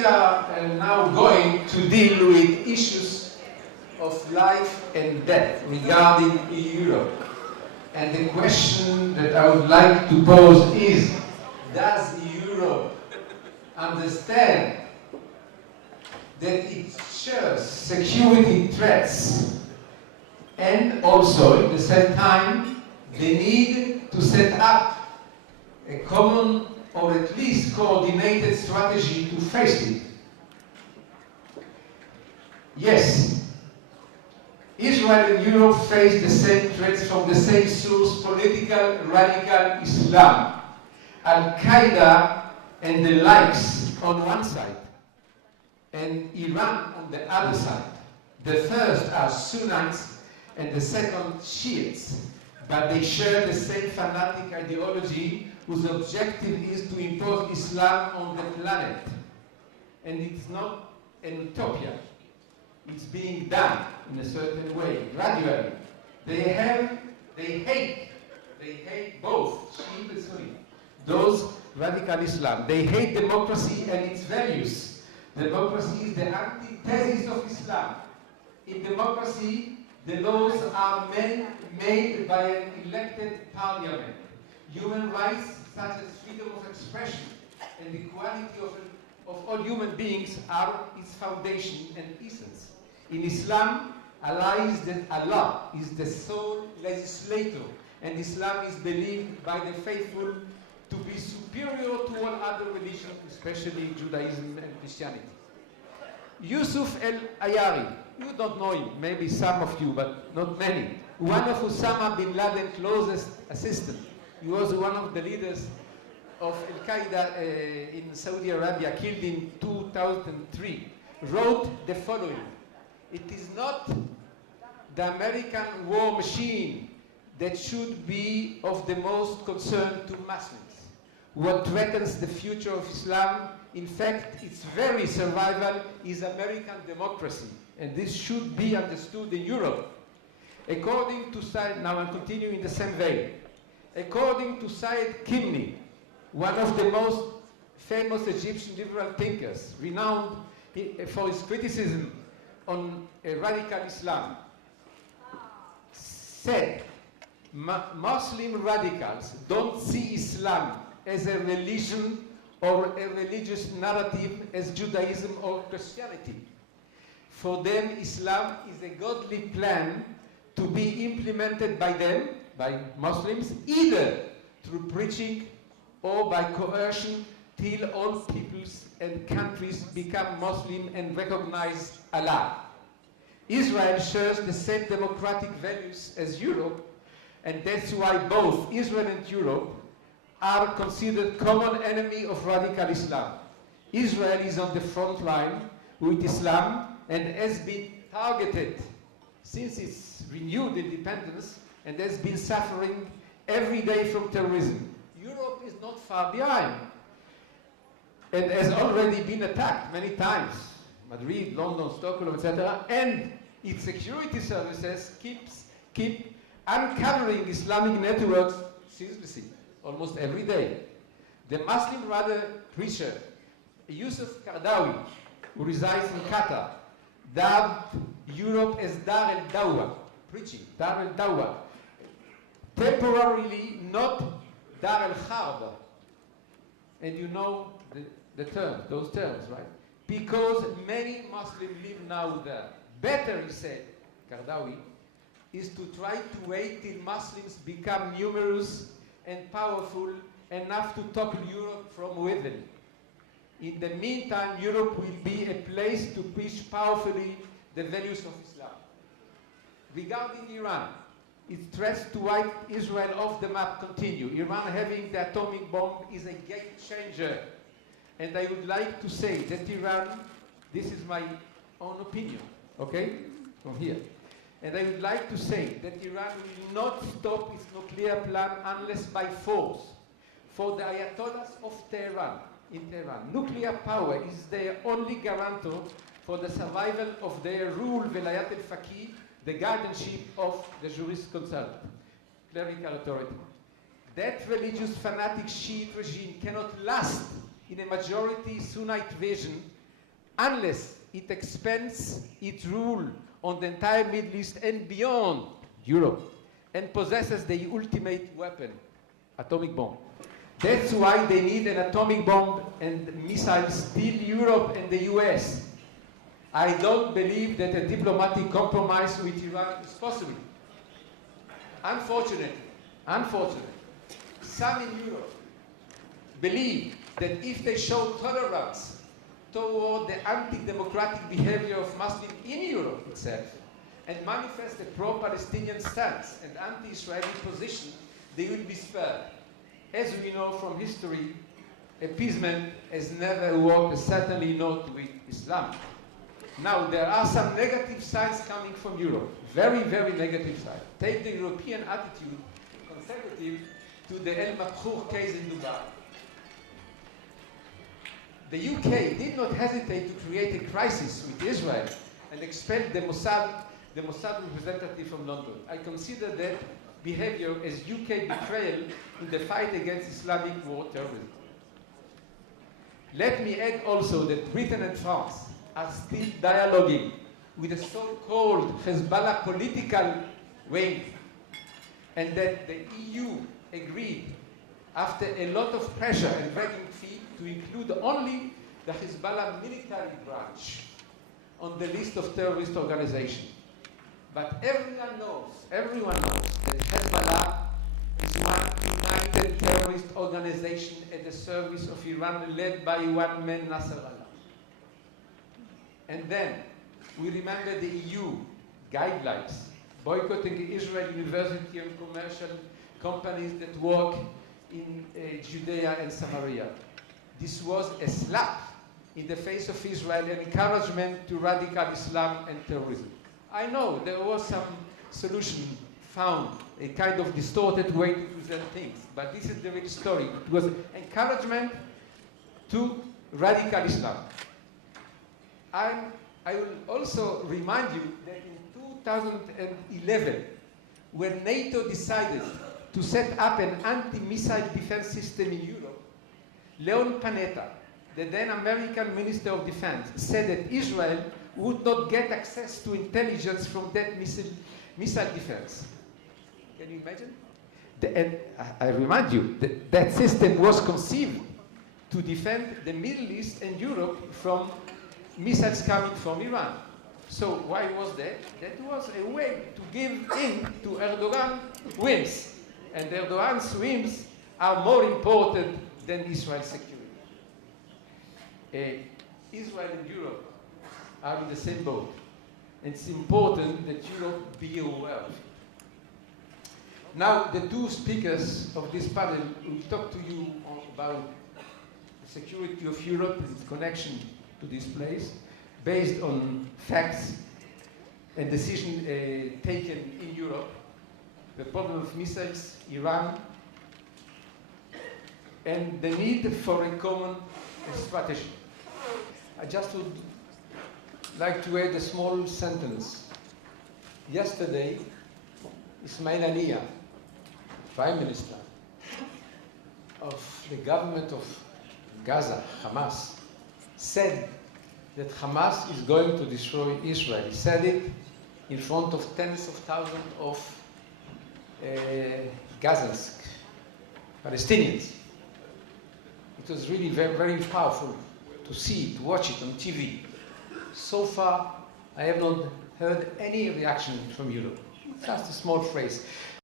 we are now going to deal with issues of life and death regarding Europe. And the question that I would like to pose is, does Europe understand that it shares security threats and also, at the same time, the need to set up a common or at least coordinated strategy to face it? Yes, Israel and Europe face the same threats from the same source: political radical Islam, Al-Qaeda and the likes on one side, and Iran on the other side. The first are Sunnites and the second Shiites, but they share the same fanatic ideology whose objective is to impose Islam on the planet. And it's not an utopia. It's being done in a certain way, gradually. They hate both Shiite and Sunni, those radical Islam. They hate democracy and its values. Democracy is the antithesis of Islam. In democracy, the laws are made by an elected parliament. Human rights, such as freedom of expression and equality of all human beings, are its foundation and essence. In Islam, Allah is the sole legislator, and Islam is believed by the faithful to be superior to all other religions, especially Judaism and Christianity. Yusuf el-Ayari, you don't know him, maybe some of you, but not many. One of Osama bin Laden's closest assistants. He was one of the leaders of Al-Qaeda in Saudi Arabia, killed in 2003, wrote the following: "It is not the American war machine that should be of the most concern to Muslims. What threatens the future of Islam, in fact, its very survival, is American democracy. And this should be understood in Europe. According to Syed," now I'm continuing in the same vein, "according to Syed Kimni, one of the most famous Egyptian liberal thinkers, renowned for his criticism on radical Islam, said, Muslim radicals don't see Islam as a religion or a religious narrative as Judaism or Christianity. For them, Islam is a godly plan to be implemented by them, by Muslims, either through preaching or by coercion, till all peoples and countries become Muslim and recognize Allah. Israel shares the same democratic values as Europe, and that's why both Israel and Europe are considered common enemy of radical Islam. Israel is on the front line with Islam and has been targeted since its renewed independence and has been suffering every day from terrorism. Europe is not far behind and has already been attacked many times. Madrid, London, Stockholm, etc. And its security services keep uncovering Islamic networks ceaselessly, almost every day. The Muslim preacher Yusuf Qaradawi, who resides in Qatar, dubbed Europe as Dar el-Dawa, preaching Dar el-Dawa, temporarily not Dar el-Harb. And you know those terms, right? Because many Muslims live now there. Better, he said, Qaradawi, is to try to wait till Muslims become numerous and powerful enough to topple Europe from within. In the meantime, Europe will be a place to preach powerfully the values of Islam. Regarding Iran, its threats to wipe Israel off the map continue. Iran having the atomic bomb is a game changer. And I would like to say that Iran, this is my own opinion, okay, from here. And I would like to say that Iran will not stop its nuclear plan unless by force. For the Ayatollahs of Tehran, in Tehran, nuclear power is their only guarantor for the survival of their rule, Velayat al-Faqih, the guardianship of the jurist consult, clerical authority. That religious fanatic Shiite regime cannot last in a majority Sunnite vision unless it expands its rule on the entire Middle East and beyond Europe, and possesses the ultimate weapon, atomic bomb. That's why they need an atomic bomb and missiles still Europe and the US. I don't believe that a diplomatic compromise with Iran is possible. Unfortunately, some in Europe believe that if they show tolerance toward the anti-democratic behavior of Muslims in Europe itself and manifest a pro-Palestinian stance and anti-Israeli position, they will be spared. As we know from history, appeasement has never worked, certainly not with Islam. Now, there are some negative signs coming from Europe, very, very negative signs. Take the European attitude consecutive to the El Makhour case in Dubai. The UK did not hesitate to create a crisis with Israel and expel the Mossad representative from London. I consider that behavior as UK betrayal in the fight against Islamic war terrorism. Let me add also that Britain and France are still dialoguing with the so-called Hezbollah political wing, and that the EU agreed, after a lot of pressure and dragging feet, to include only the Hezbollah military branch on the list of terrorist organizations. But everyone knows that Hezbollah is one united terrorist organization at the service of Iran, led by one man, Nasrallah. And then we remember the EU guidelines, boycotting Israel university and commercial companies that work in Judea and Samaria. This was a slap in the face of Israel, an encouragement to radical Islam and terrorism. I know there was some solution found, a kind of distorted way to present things, but this is the real story. It was encouragement to radical Islam. I will also remind you that in 2011, when NATO decided to set up an anti-missile defense system in Europe, Leon Panetta, the then American Minister of Defense, said that Israel would not get access to intelligence from that missile defense. Can you imagine? And I remind you that that system was conceived to defend the Middle East and Europe from missiles coming from Iran. So why was that? That was a way to give in to Erdogan's whims. And Erdogan's whims are more important than Israel's security. Israel and Europe are in the same boat. And it's important that Europe be aware of it. Now, the two speakers of this panel will talk to you about the security of Europe and its connection to this place, based on facts and decisions taken in Europe, the problem of missiles, Iran, and the need for a common strategy. I just would like to add a small sentence. Yesterday, Ismail Haniyeh, Prime Minister of the government of Gaza, Hamas, said that Hamas is going to destroy Israel. He said it in front of tens of thousands of Gazans, Palestinians. It was really very, very powerful to see, to watch it on TV. So far, I have not heard any reaction from Europe. Just a small phrase.